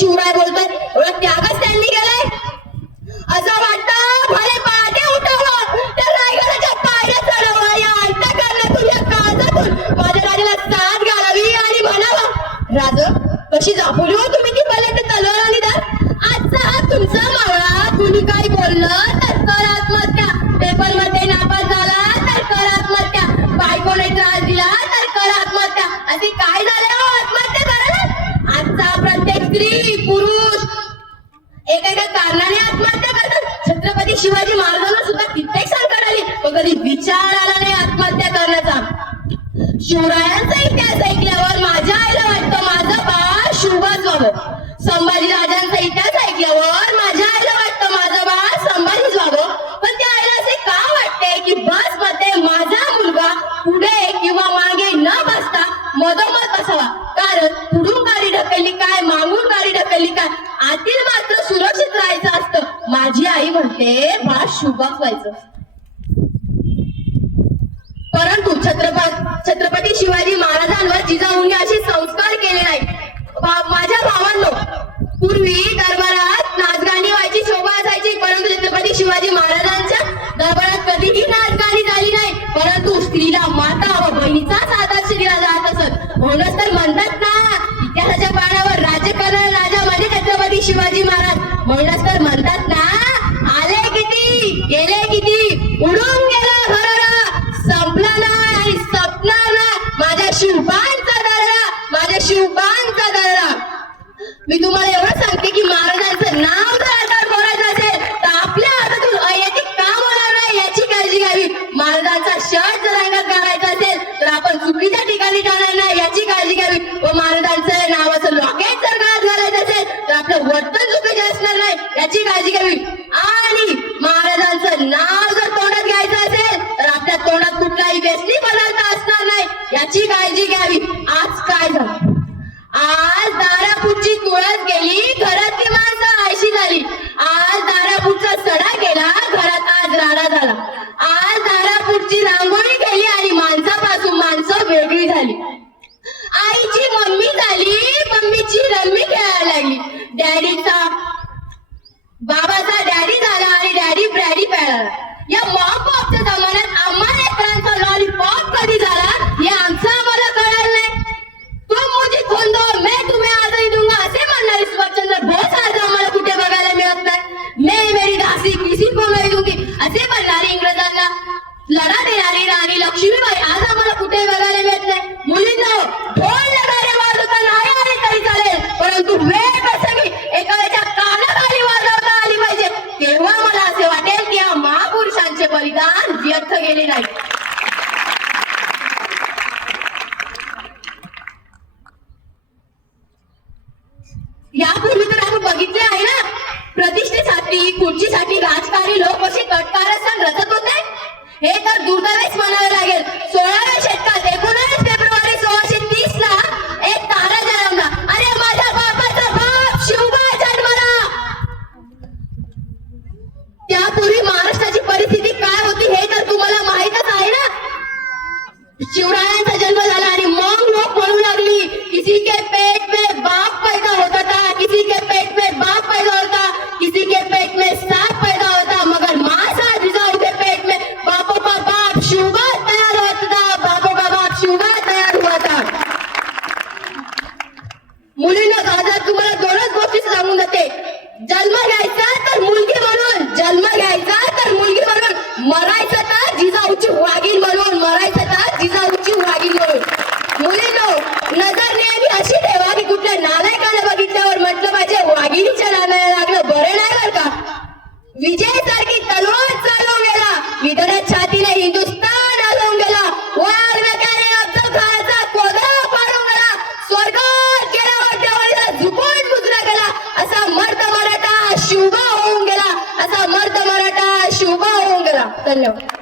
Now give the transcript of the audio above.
शिवराय बोलतोय. एवढा त्यागच त्यांनी केलाय. असं वाटतं भले पहाटे उठावं पायऱ्या या तुझ्या माझ्या राजाला साथ घालावी आणि राज कशी जापुली हो तुम्ही ती पलट तलवार आणि दर? आजचा हा तुमचा मावळा काही बोललं तर कर आत्महत्या. पेपरमध्ये नापास झाला तर कर आत्महत्या. बायकोने त्रास दिला तर कर आत्महत्या. असे काय शिवरायांचा इतिहास ऐकल्यावर माझ्या आईला वाटतं माझं बाळ शुभच व्हावं संभाजी राजांचा इतिहास ऐकल्यावर माझ्या आईला वाटतं माझं बाळ संभाजीच व्हावं. पण त्या आईला असे का वाटते की बसमध्ये माझा मुलगा पुढे किंवा मागे न बसता मधोमध बसावा? कारण पुढून गाडी ढकलली काय मागून गाडी ढकलली काय आतील मात्र सुरक्षित राहायचं असतं. माझी आई म्हणते बाळ शिवबाज व्हायचं परंतु छत्रपती छत्रपती शिवाजी महाराजांवर जिजाऊंनी असे संस्कार केले नाही माझ्या भावांनो पूर्वी दरबारात नाचगाणी व्हायची शोभा असायची परंतु छत्रपती शिवाजी महाराजांच्या दरबारात कधीही नाचगाणी झाली नाही. परंतु स्त्रीला माता व बहिणीचाच आदर्श दिला जात असत. म्हणूनच तर म्हणतात ना इतिहासाच्या पाण्यावर राज्य करणारा राजा म्हणजे छत्रपती शिवाजी महाराज. म्हणूनच तर म्हणतात ना माझ्या शिवबांचा दरडा माझ्या शिवबांचा दरडा मी तुम्हाला एवढं सांगते की महाराजांचं नाव जर हातात बोलायचं असेल तर आपल्या हातातून अयतिक काम होणार नाही याची काळजी घ्यावी. महाराजांचा शर्ट जर अंगात घालायचा असेल तर आपण चुकीच्या ठिकाणी जाणार नाही याची काळजी घ्यावी. व महाराजांचं नावाचं लॉकेट जर गळ्यात घालायचं असेल तर आपलं वर्तन चुकीचे असणार नाही याची काळजी घ्यावी. आणि महाराजांचं नाव जर तोंडात घ्यायचं असेल तर आपल्या तोंडात कुठलाही व्यसनी पदार्थ याची काळजी घ्यावी. आज काय झालं? आज दारापूरची तुळस गेली घरातली माणसं आयशी झाली. आज दारापूरचा सडा गेला घरात आज राडा झाला. आज दारापूरची रांगोळी गेली आणि माणसापासून माणसं वेगळी झाली. आईची मम्मी झाली मम्मीची रम्मी खेळायला लागली. डॅडीचा बाबाचा डॅडी झाला आणि डॅडी ब्रॅडी प्यायला या मॉप लक्ष्मीबाई आज आम्हाला कुठे बघायला मिळत नाही. मुलींना ढोल वाजवता नाही आले तरी चालेल. परंतु वेळ प्रसंगी एखाद्याच्या कानाखाली वाजवता आली पाहिजे. तेव्हा मला असे वाटेल की या महापुरुषांचे बलिदान व्यर्थ गेले नाही. यापूर्वी तर आपण बघितले आहे ना प्रतिष्ठेसाठी खुर्चीसाठी राजकारणी लोक असे कटकारस्थान रचत होते? हे तर दुर्दैवच पूर्वी महाराष्ट्राची परिस्थिती काय होती हे तर तुम्हाला माहीतच आहे ना? शिवरायांचा जन्म झाला. विजयसारखी तलवार गेला. विदरात छातीला हिंदुस्तान हलवून गेला. वारण्याने अब्दुल खानाचा कोदरा पाडून गेला. स्वर्गात गेल्यावर त्यावेळेला झुकून मुजरा गेला. असा मर्द मराठा शुभा होऊन गेला. असा मर्द मराठा शुभा होऊन गेला. धन्यवाद.